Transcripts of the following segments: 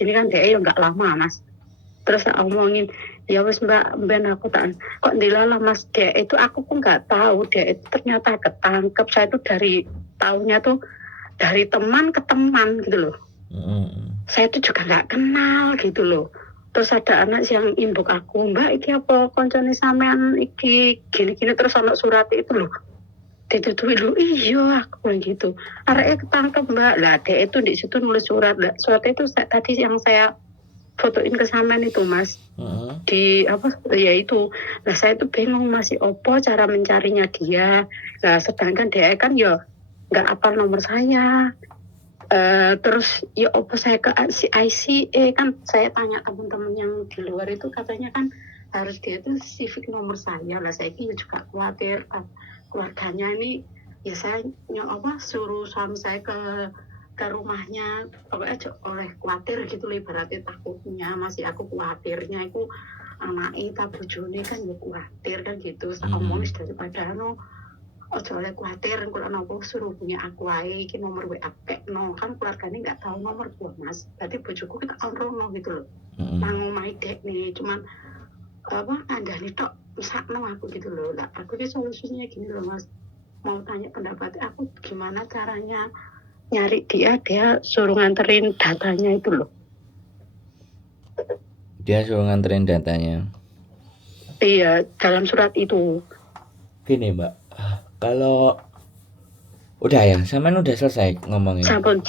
ini kan dia nggak lama Mas. Terus tak omongin, ya wis Mbak, ben aku tak kok dilala Mas, dia itu aku kok nggak tahu dia itu ternyata ketangkep. Saya itu dari tahunya tuh dari teman ke teman gitu loh. Saya itu juga nggak kenal gitu loh. Terus ada anak yang imbuk aku, Mbak iki apa koncone sampean iki gini-gini, terus ono surat itu loh. Ditutupi dulu, iya aku gitu. Areknya ketangkep Mbak, lah dia itu di situ nulis surat. Lah surat itu tadi yang saya fotoin ke sampean itu Mas. Di apa ya itu. Nah saya tuh bingung masih opo cara mencarinya dia. Nah sedangkan dia kan ya nggak apal nomor saya. Terus ya opo saya ke ICA kan saya tanya teman-teman yang di luar itu katanya kan harus dia itu civic nomor saya. Lah saya ini juga khawatir keluarganya ini ya saya suruh suami saya ke rumahnya pokoknya oleh khawatir gitu loh, ibaratnya takutnya masih aku khawatirnya itu anaknya tak bojone kan ya khawatir kan gitu. Saya omongin daripada ojo oleh khawatir kalau aku suruh punya aku aja iki nomor WA no kan keluarganya nggak tahu nomor gua Mas, berarti bojoku kita onrono gitu loh. Mangomai dek nih cuman anda nih tok sakno aku gitu loh. Lah aku ini solusinya gini loh Mas, mau tanya pendapat aku gimana caranya nyari dia suruh nganterin datanya itu loh. Dia suruh nganterin datanya. Iya, dalam surat itu. Gini Mbak, kalau udah ya, sampean udah selesai ngomongnya. Sampun.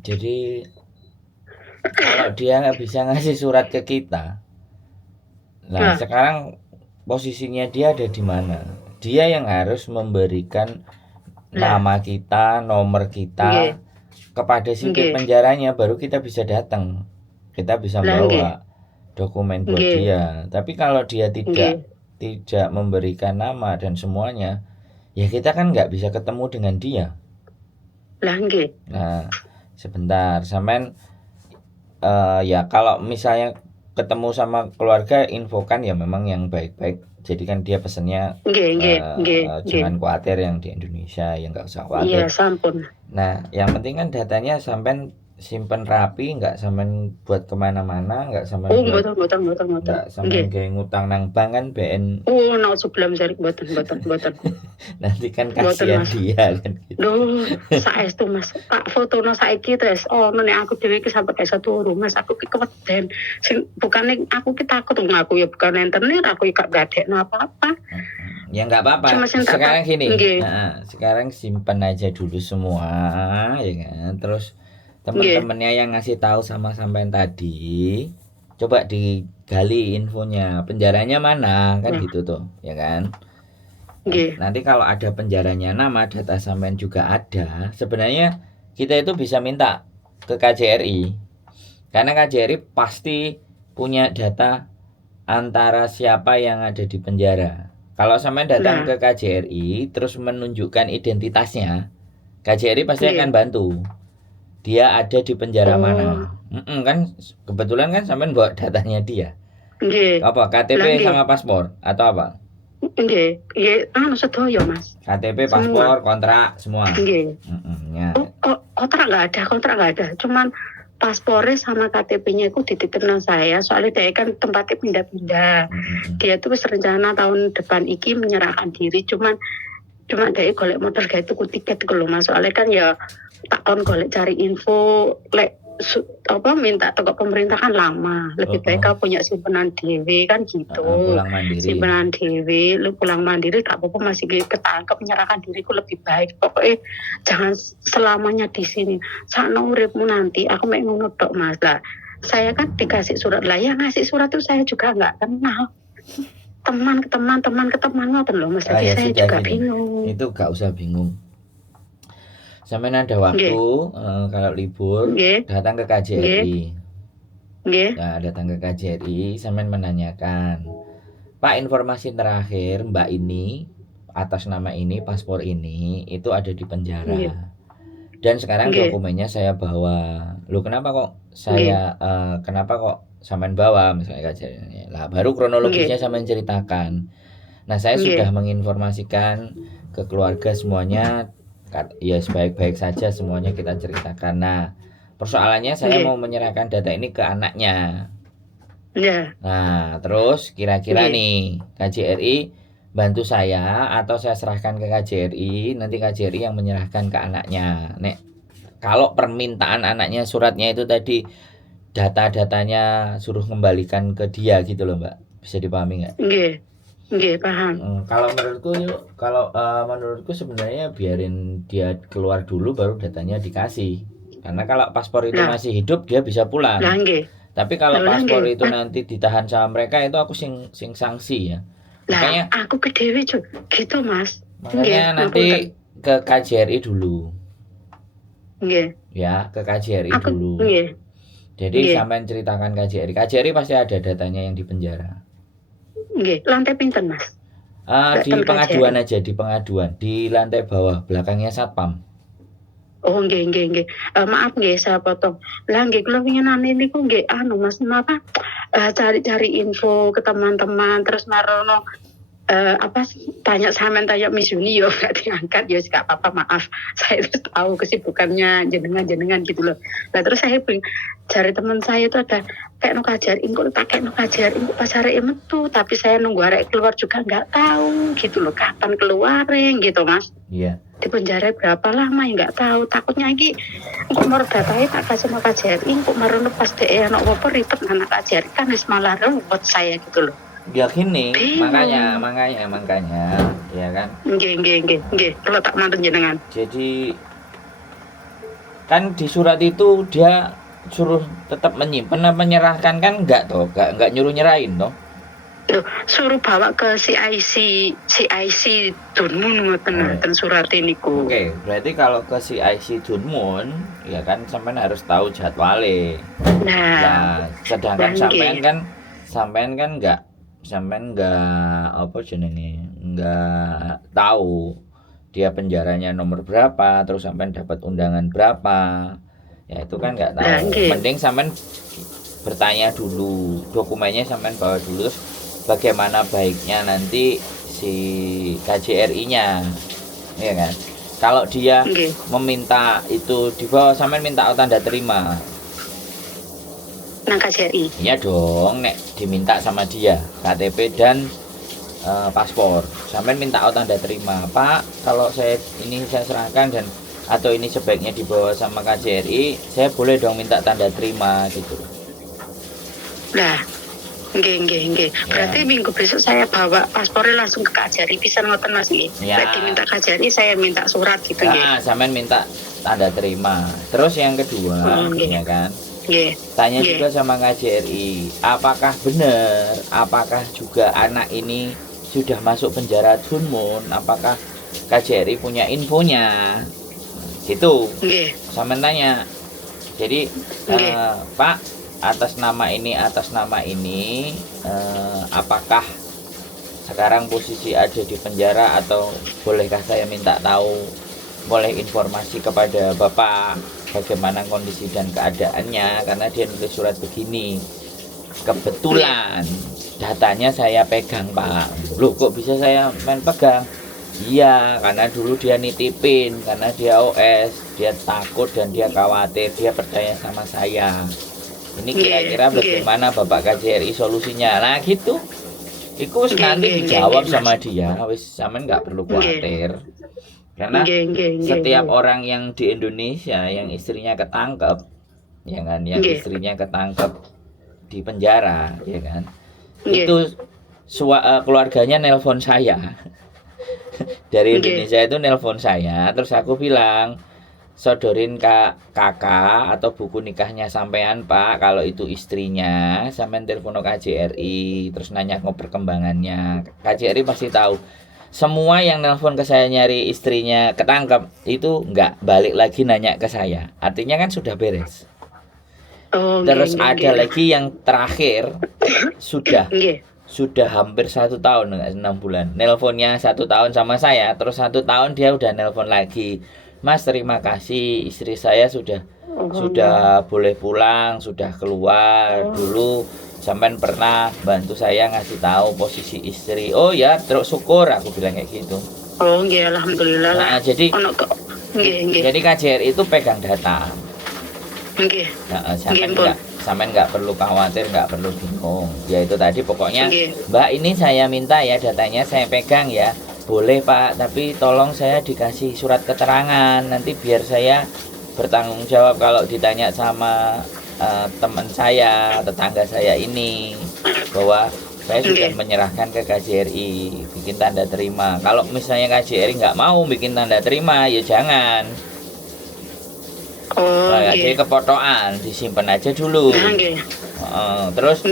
Jadi kalau dia nggak bisa ngasih surat ke kita, nah sekarang posisinya dia ada di mana? Dia yang harus memberikan nama kita, nomor kita kepada sipir penjaranya, baru kita bisa datang. Kita bisa bawa dokumen buat dia. Tapi kalau dia tidak memberikan nama dan semuanya, ya kita kan nggak bisa ketemu dengan dia. Nah, sebentar, sampean ya kalau misalnya ketemu sama keluarga, infokan ya memang yang baik-baik. Jadi kan dia pesennya jangan khawatir yang di Indonesia, yang nggak usah khawatir. Iya, sampun. Nah, yang penting kan datanya sampean simpen rapi, nggak sampean buat kemana-mana, nggak sampean nggak sampean kayak ngutang nang bank kan BN. No sebelum dari buatan. Nanti kan kasihan dia kan gitu. Duh, saestu Mas, tak fotono saiki terus nek aku dhewe iki sampe kayak satu rumah aku ki keweden. Sing bukane aku ki takut aku ya bukan internet, aku gak gadekno apa-apa. Ya nggak apa-apa. Sekarang gini, sekarang simpan aja dulu semua, ya kan. Terus teman-temannya yang ngasih tahu sama sampean tadi, coba digali infonya, penjaranya mana, kan gitu tuh, ya kan. Nanti kalau ada penjaranya, nama data sampean juga ada, sebenarnya kita itu bisa minta ke KJRI, karena KJRI pasti punya data antara siapa yang ada di penjara. Kalau sampean datang ke KJRI terus menunjukkan identitasnya, KJRI pasti akan bantu. Dia ada di penjara mana? Kan kebetulan kan sampean bawa datanya dia. Apa KTP sama paspor atau apa? Sedoyo Mas. KTP, paspor, kontrak semua. Kontrak nggak ada. Cuman paspornya sama KTP-nya itu dititip nang saya, soalnya dia kan tempatnya pindah-pindah. Dia tuh rencana tahun depan iki menyerahkan diri, cuman dia golek motor gak tuku tiket kalau Mas, soalnya kan ya takon golek cari info minta toko pemerintah kan lama, lebih baik kau punya simpanan dewe kan gitu. Simpanan dewe, lu pulang mandiri tak apa-apa, masih ketangkep menyerahkan diriku lebih baik. Pokoknya jangan selamanya di sini. Sakno uripmu nanti aku mek ngono tok Mas. Lah saya kan dikasih surat lah, yang ngasih surat itu saya juga nggak kenal. Teman ke teman ngoten loh Mas. Jadi saya juga bingung. Itu gak usah bingung. Sampai ada waktu kalau libur datang ke KJRI. Nah, datang ke KJRI, sampai menanyakan, Pak, informasi terakhir Mbak ini atas nama ini, paspor ini itu ada di penjara. Dan sekarang dokumennya saya bawa. Loh, kenapa kok saya kenapa kok sampean bawa misalnya KJRI? Lah, baru kronologisnya sampean ceritakan. Nah, saya sudah menginformasikan ke keluarga semuanya. Ya sebaik-baik saja semuanya kita ceritakan. Nah, Persoalannya saya mau menyerahkan data ini ke anaknya. Ya. Nah, terus kira-kira nih KJRI bantu saya atau saya serahkan ke KJRI, nanti KJRI yang menyerahkan ke anaknya. Nek kalau permintaan anaknya suratnya itu tadi data-datanya suruh kembalikan ke dia gitu loh, Mbak. Bisa dipahami nggak? Nggih, paham. Kalau menurutku sebenarnya biarin dia keluar dulu baru datanya dikasih. Karena kalau paspor itu masih hidup dia bisa pulang. Tapi kalau paspor itu nanti ditahan sama mereka itu aku sing sanksi ya. Makanya aku ke Dewi juga gitu Mas. Makanya nanti ke KJRI dulu. Nggih. Ya, ke KJRI dulu. Jadi sampean ceritakan KJRI. KJRI pasti ada datanya yang di penjara. Nggih, lantai pinten Mas? Di pengaduan aja, di pengaduan. Di lantai bawah, belakangnya Satpam. Oh nggih. Maaf nggih saya potong. Lah nggih kula winginane niku nggih Mas napa cari-cari info ke teman-teman terus marono tanya Miss Yuni yo gak diangkat yo gak apa-apa maaf. Saya itu tahu kesibukannya jenengan gitu loh. Nah terus saya cari teman saya itu ada kayak no KJRI kok tak kayak no KJRI pas arek metu tapi saya nunggu arek keluar juga nggak tahu gitu loh kapan keluarin gitu Mas. Iya. Di penjara berapa lama ya nggak tahu, takutnya lagi kok mau datanya tak kasih sama KJRI kok mau pas DE anak apa ribet anak KJRI kan wis malah buat saya gitu loh ya gini. makanya ya kan nggih kalau tak manten jenengan. Jadi kan di surat itu dia suruh tetap menyimpan menyerahkan kan enggak nyuruh nyerahin toh. Suruh bawa ke CIC Dunmun ngoten surat niku. Oke, berarti kalau ke CIC Dunmun ya kan sampean harus tahu jadwale. Nah, sedangkan sampean kan enggak apa jenenge enggak tahu dia penjaranya nomor berapa, terus sampean dapat undangan berapa. Ya itu kan enggak tahu. Mending sampean bertanya dulu, dokumennya sampean bawa dulu terus bagaimana baiknya nanti si KJRI-nya, ya kan? Kalau dia meminta itu di bawah sampean minta tanda terima. Nang KJRI. Iya dong, nek diminta sama dia KTP dan paspor. Sampean minta tanda terima, Pak. Kalau saya serahkan dan atau ini sebaiknya dibawa sama KJRI, saya boleh dong minta tanda terima gitu. Nah. Nggih. Berarti minggu besok saya bawa paspornya langsung ke KJRI bisa ngoten Mas nggih. Nek diminta KJRI saya minta surat gitu nggih. Sampean minta tanda terima. Terus yang kedua, ya kan? Tanya juga sama KJRI, apakah benar? Apakah juga anak ini sudah masuk penjara Dunmun? Apakah KJRI punya infonya? Gitu. Sampean tanya. Jadi, Pak, atas nama ini apakah sekarang posisi ada di penjara atau bolehkah saya minta tahu, boleh informasi kepada Bapak bagaimana kondisi dan keadaannya, karena dia nulis surat begini, kebetulan datanya saya pegang Pak. Loh kok bisa saya main pegang? Iya, karena dulu dia nitipin, karena dia OS, dia takut dan dia khawatir, dia percaya sama saya. Ini kira-kira bagaimana Bapak KJRI solusinya? Nah gitu. Itu nanti dijawab sama dia. Wis sampean nggak perlu khawatir. Karena setiap orang yang di Indonesia yang istrinya ketangkep, ya kan, yang istrinya ketangkep di penjara, ya kan, itu keluarganya nelpon saya. Dari Indonesia itu nelpon saya, terus aku bilang, sodorin kakak atau buku nikahnya sampean Pak, kalau itu istrinya sampean telepon KJRI terus nanya perkembangannya. KJRI pasti tahu. Semua yang nelpon ke saya nyari istrinya ketangkep itu nggak balik lagi nanya ke saya, artinya kan sudah beres. Terus ada lagi yang terakhir sudah hampir 1 tahun, 6 bulan nelponnya 1 tahun sama saya, terus 1 tahun dia udah nelpon lagi, Mas terima kasih istri saya sudah boleh pulang, sudah keluar. Dulu sampean pernah bantu saya ngasih tahu posisi istri. Oh ya, terus syukur aku bilang kayak gitu. Oh nggih alhamdulillah. Nah, jadi KJRI itu pegang data. Nggih. Nah, sampean nggak perlu khawatir, nggak perlu bingung. Ya itu tadi pokoknya, Mbak ini saya minta ya datanya saya pegang ya. Boleh Pak, tapi tolong saya dikasih surat keterangan. Nanti biar saya bertanggung jawab kalau ditanya sama teman saya, tetangga saya ini, bahwa saya sudah menyerahkan ke KJRI, bikin tanda terima. Kalau misalnya KJRI nggak mau bikin tanda terima, ya jangan. Jadi kepotokan disimpan aja dulu. Terus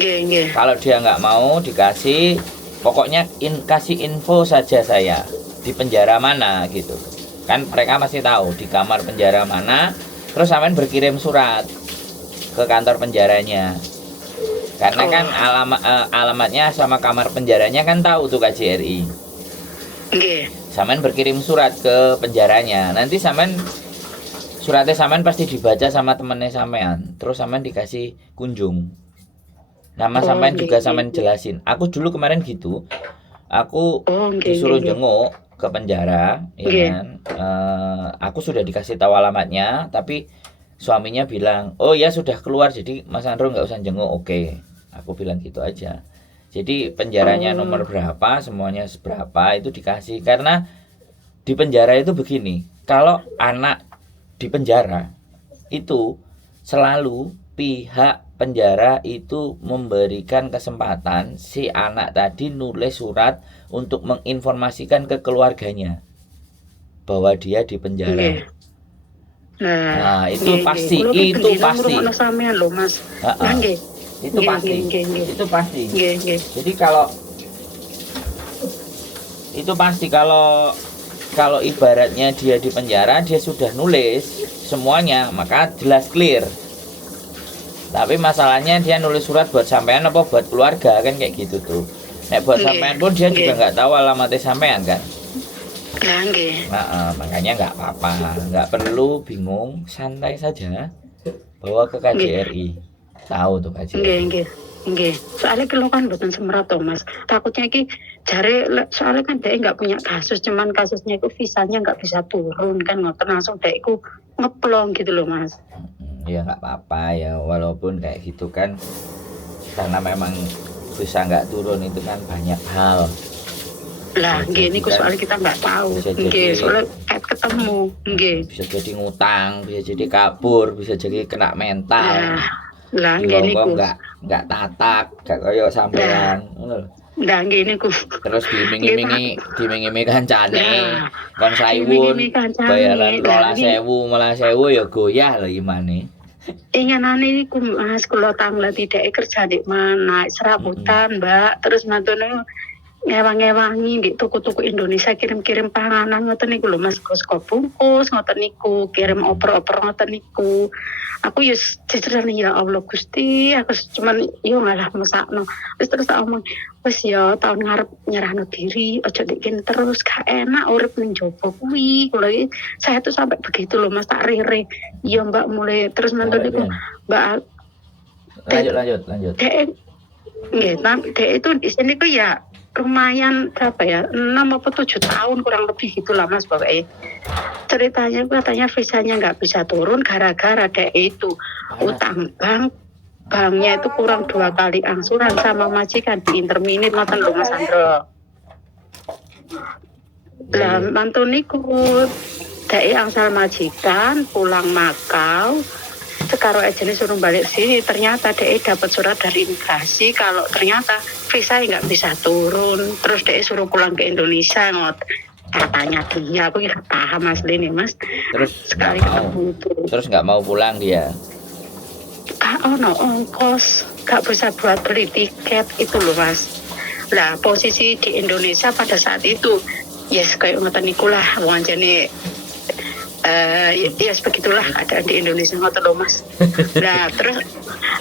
kalau dia nggak mau dikasih, pokoknya kasih info saja saya di penjara mana gitu. Kan mereka masih tahu di kamar penjara mana. Terus sampean berkirim surat ke kantor penjaranya. Karena kan alamatnya sama kamar penjaranya kan tahu tuh KJRI. Sampean berkirim surat ke penjaranya. Nanti suratnya sampean pasti dibaca sama temennya sampean. Terus sampean dikasih kunjung. Nama sampean juga sampean jelasin. Aku dulu kemarin gitu. Aku disuruh jenguk ke penjara, ya kan. Aku sudah dikasih tahu alamatnya, tapi suaminya bilang, oh ya sudah keluar, jadi Mas Andro nggak usah jenguk. Oke, aku bilang gitu aja. Jadi penjaranya nomor berapa, semuanya seberapa itu dikasih. Karena di penjara itu begini, kalau anak di penjara itu selalu pihak penjara itu memberikan kesempatan si anak tadi nulis surat untuk menginformasikan ke keluarganya bahwa dia di penjara. Nah, itu pasti. Itu pasti. Itu pasti. Jadi kalau itu pasti kalau ibaratnya dia di penjara, dia sudah nulis semuanya, maka jelas clear. Tapi masalahnya dia nulis surat buat sampean apa buat keluarga, kan kayak gitu tuh. Buat sampean pun dia juga nggak tahu alamatnya sampean kan. Makanya nggak apa-apa, nggak perlu bingung, santai saja. Bawa ke KJRI. Tahu tuh KJRI. Soalnya kalau kan bukan semerat toh Mas. Takutnya ki jare soalnya kan dia nggak punya kasus, cuman kasusnya itu visanya nggak bisa turun kan, ngoten langsung dia itu ngeplong gitu loh Mas. Ya nggak apa-apa ya, walaupun kayak gitu kan, karena memang bisa nggak turun itu kan banyak hal. Lah, gini kan, soalnya kita nggak tahu. Soalnya kayak ketemu. Bisa jadi ngutang, bisa jadi kabur, bisa jadi kena mental. Lah gini ku nggak tatak, nggak koyo sampean. Nah gini ku. Terus diiming-imingi kancane. Kon 1.000 bayaran 12.000 ya goyah lho gimana. Inganane iku Mas, kula tanglet tidak kerja di mana, serabutan Mbak. Terus mantune ngewang-ngewangi di toko-toko Indonesia kirim-kirim panganan ngoten niku lho Mas, saka bungkus ngoten niku, kirim oper-oper ngoten niku. Aku yo dicerani ya Allah Gusti, aku cuman yo ngalah mesakno. Terus tak omong, wis ya tahun ngarep nyerahno diri, aja dikin terus gak enak urip ning jopo kuwi. Kula saya tuh sampai begitu loh Mas, tak rere. Iya Mbak mulai terus mantu niku Mbak lanjut. Dek itu di sini tuh ya lumayan berapa ya 6 atau 7 tahun kurang lebih gitulah Mas pokoknya. Ceritanya katanya visanya nggak bisa turun gara-gara kayak itu utang banknya itu kurang 2 kali angsuran sama majikan di interminit ngoten lho Mas Andro. Lah mantu niku dek angsal majikan pulang Makau. Sekarang aja nih suruh balik sini, ternyata dia dapat surat dari imigrasi kalau ternyata visa nggak bisa turun, terus dia suruh pulang ke Indonesia katanya dia, aku nggak paham asli nih Mas. Terus nggak mau pulang dia? No ongkos, nggak bisa buat beli tiket itu loh Mas. Lah posisi di Indonesia pada saat itu, yes kayak ngoten niku lah, wancane. Ya sebegitulah keadaan di Indonesia ngoten lho Mas. Nah terus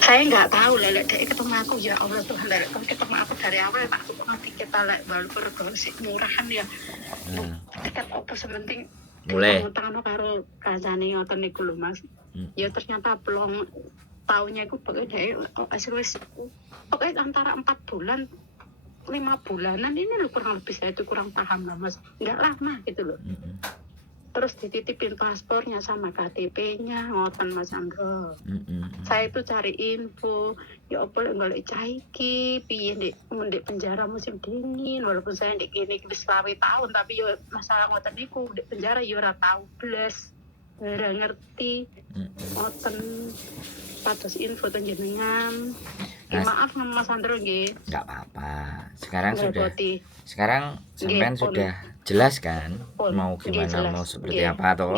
saya nggak tahu lah dia ketemu aku ya Allah Tuhan, lah ketemu aku dari awal tak tukang tiket lah baru sih murah kan ya. Tiket apa sementing mulai utang karo kancane ngoten niku lho Mas. Ya ternyata belum tahunnya iku pokoknya wis pokoknya antara 4 bulan 5 bulanan ini loh kurang lebih, saya itu kurang paham lah Mas. Nggak lama gitu loh. terus dititipin paspornya sama KTP-nya ngoten Mas Andro. Saya itu cari info ya apa golek caiki piye ndek penjara musim dingin, walaupun saya ndek kene wis 20 tahun tapi yo masalah ngoten niku ndek penjara yo ora tau blas. Ora ngerti. Ngoten pados info jenengan. Maaf Mas Andro nggih. Enggak apa-apa. Sekarang sampean sudah jelas kan mau gimana mau seperti apa toh?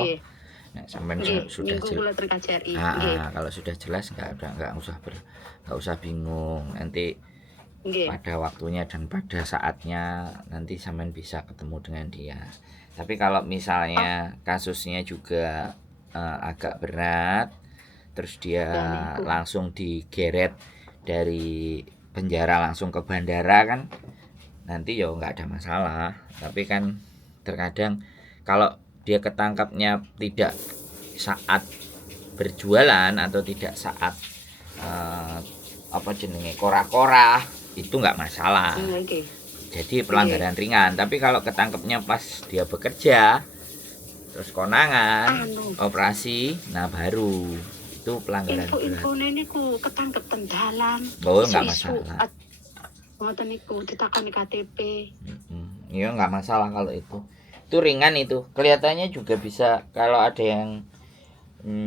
Nah, sampean sudah jelas. Kalau sudah jelas enggak usah bingung. Nanti pada waktunya dan pada saatnya nanti sampean bisa ketemu dengan dia. Tapi kalau misalnya kasusnya juga agak berat, terus dia langsung digeret dari penjara langsung ke bandara kan, nanti ya nggak ada masalah. Tapi kan terkadang kalau dia ketangkapnya tidak saat berjualan atau tidak saat kora-kora, itu nggak masalah. Jadi pelanggaran ringan. Tapi kalau ketangkepnya pas dia bekerja, terus konangan, operasi, nah baru itu pelanggaran berat. Info ini ku ketangkep tendalan. Oh nggak masalah. Ngoten niku ditakoni KTP. Iya nggak masalah kalau itu. Itu ringan itu. Kelihatannya juga bisa kalau ada yang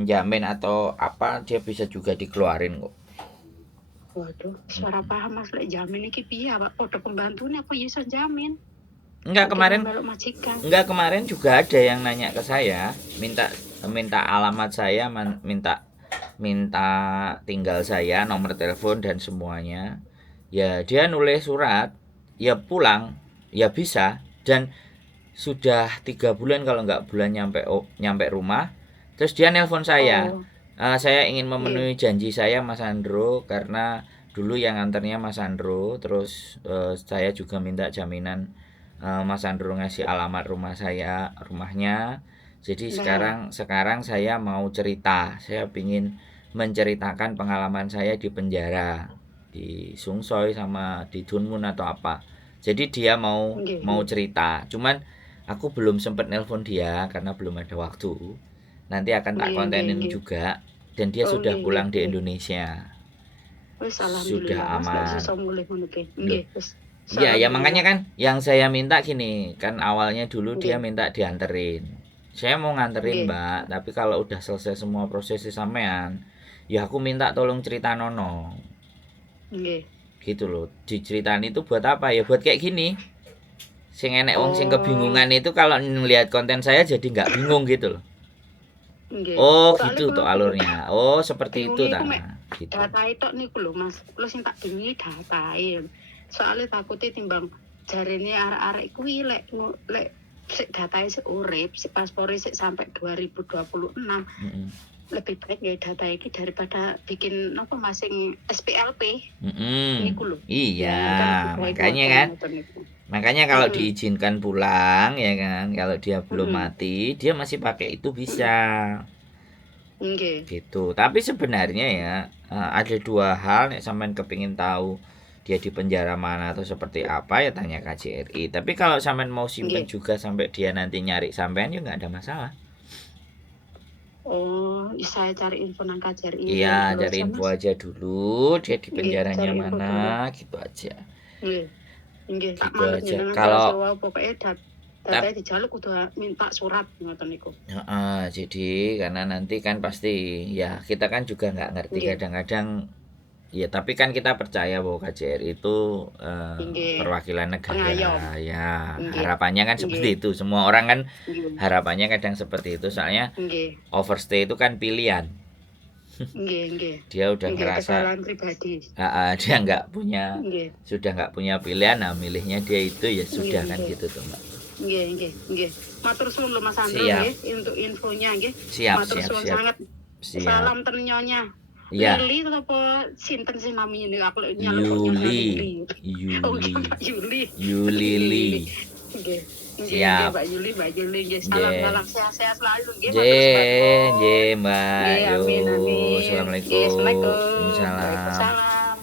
jamin atau apa dia bisa juga dikeluarin kok. Waduh, suara paham Mas lek jamin iki piye Pak? Padha pembantune apa iso jamin? Enggak kemarin juga ada yang nanya ke saya, minta alamat saya, minta tinggal saya, nomor telepon dan semuanya. Ya dia nulis surat, ya pulang, ya bisa. Dan sudah 3 bulan kalau nggak bulan nyampe rumah. Terus dia nelpon saya. Saya ingin memenuhi janji saya Mas Andro, karena dulu yang nganternya Mas Andro. Terus saya juga minta jaminan Mas Andro ngasih alamat rumahnya. Jadi sekarang saya mau cerita. Saya ingin menceritakan pengalaman saya di penjara di Sungsoi sama di Dunmun atau apa. Jadi dia mau cerita. Cuman aku belum sempat nelpon dia karena belum ada waktu. Nanti akan tak kontenin juga. Dan dia sudah pulang di Indonesia. Sudah aman. Iya, ya makanya kan yang saya minta gini, kan awalnya dulu dia minta dianterin. Saya mau nganterin Mbak, tapi kalau udah selesai semua prosesi sampean, ya aku minta tolong cerita Nono. Gitu loh. Diceritain itu buat apa? Ya buat kayak gini. Sing enek wong sing kebingungan itu kalau ngelihat konten saya jadi nggak bingung gitu loh. Oh gitu tuh alurnya. Oh seperti itu ta. Gitu. Data itu niku lho Mas. Kulo sing tak bingi datae. Soalnya takutnya timbang jarene arek-arek kuwi lek sik datae sik urip, sik paspore sik sampai 2026. Lebih baik ya data iki daripada bikin apa masing SPLP. Niku lho. Iya, makanya kan. Makanya kalau diizinkan pulang ya kan, kalau dia belum mati, dia masih pakai itu bisa. Gitu. Tapi sebenarnya ya ada 2 hal nek sampean kepingin tahu dia di penjara mana atau seperti apa ya tanya KJRI. Tapi kalau sampean mau simpen juga sampai dia nanti nyari sampean ya nggak ada masalah. Oh, saya cari info nang KJRI. Iya, cari info aja dulu dia di penjaranya mana gitu aja. Nggih, tak gitu aja. Kalau pokoknya data dijaluk udah minta surat ngoten niku. Jadi karena nanti kan pasti ya kita kan juga nggak ngerti kadang-kadang ya, tapi kan kita percaya bahwa KJRI itu perwakilan negara ya. Harapannya kan seperti itu. Semua orang kan harapannya kadang seperti itu, soalnya overstay itu kan pilihan. Dia udah ngerasa dia nggak punya sudah nggak punya pilihan, nah milihnya dia itu ya sudah kan gitu tuh Mbak. Nggih. Matur suwun lho Mas Andro nggih untuk infonya nggih. Matur suwun sangat. Salam ternyonya. Yuli apa sinten sih namanya aku Yuli. Yuli. Nggih. Siap. Mbak Yuli nggih. Salam sehat-sehat selalu nggih. Nggih, Mbak. Amin. Assalamualaikum. Waalaikumsalam.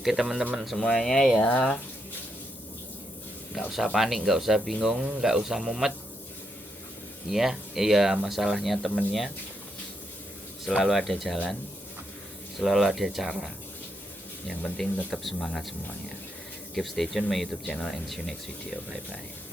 Oke teman-teman semuanya ya, nggak usah panik, nggak usah bingung, nggak usah mumet ya. Ya masalahnya temennya selalu ada jalan, selalu ada cara. Yang penting tetap semangat semuanya. Keep stay tune my YouTube channel and see you next video. Bye bye.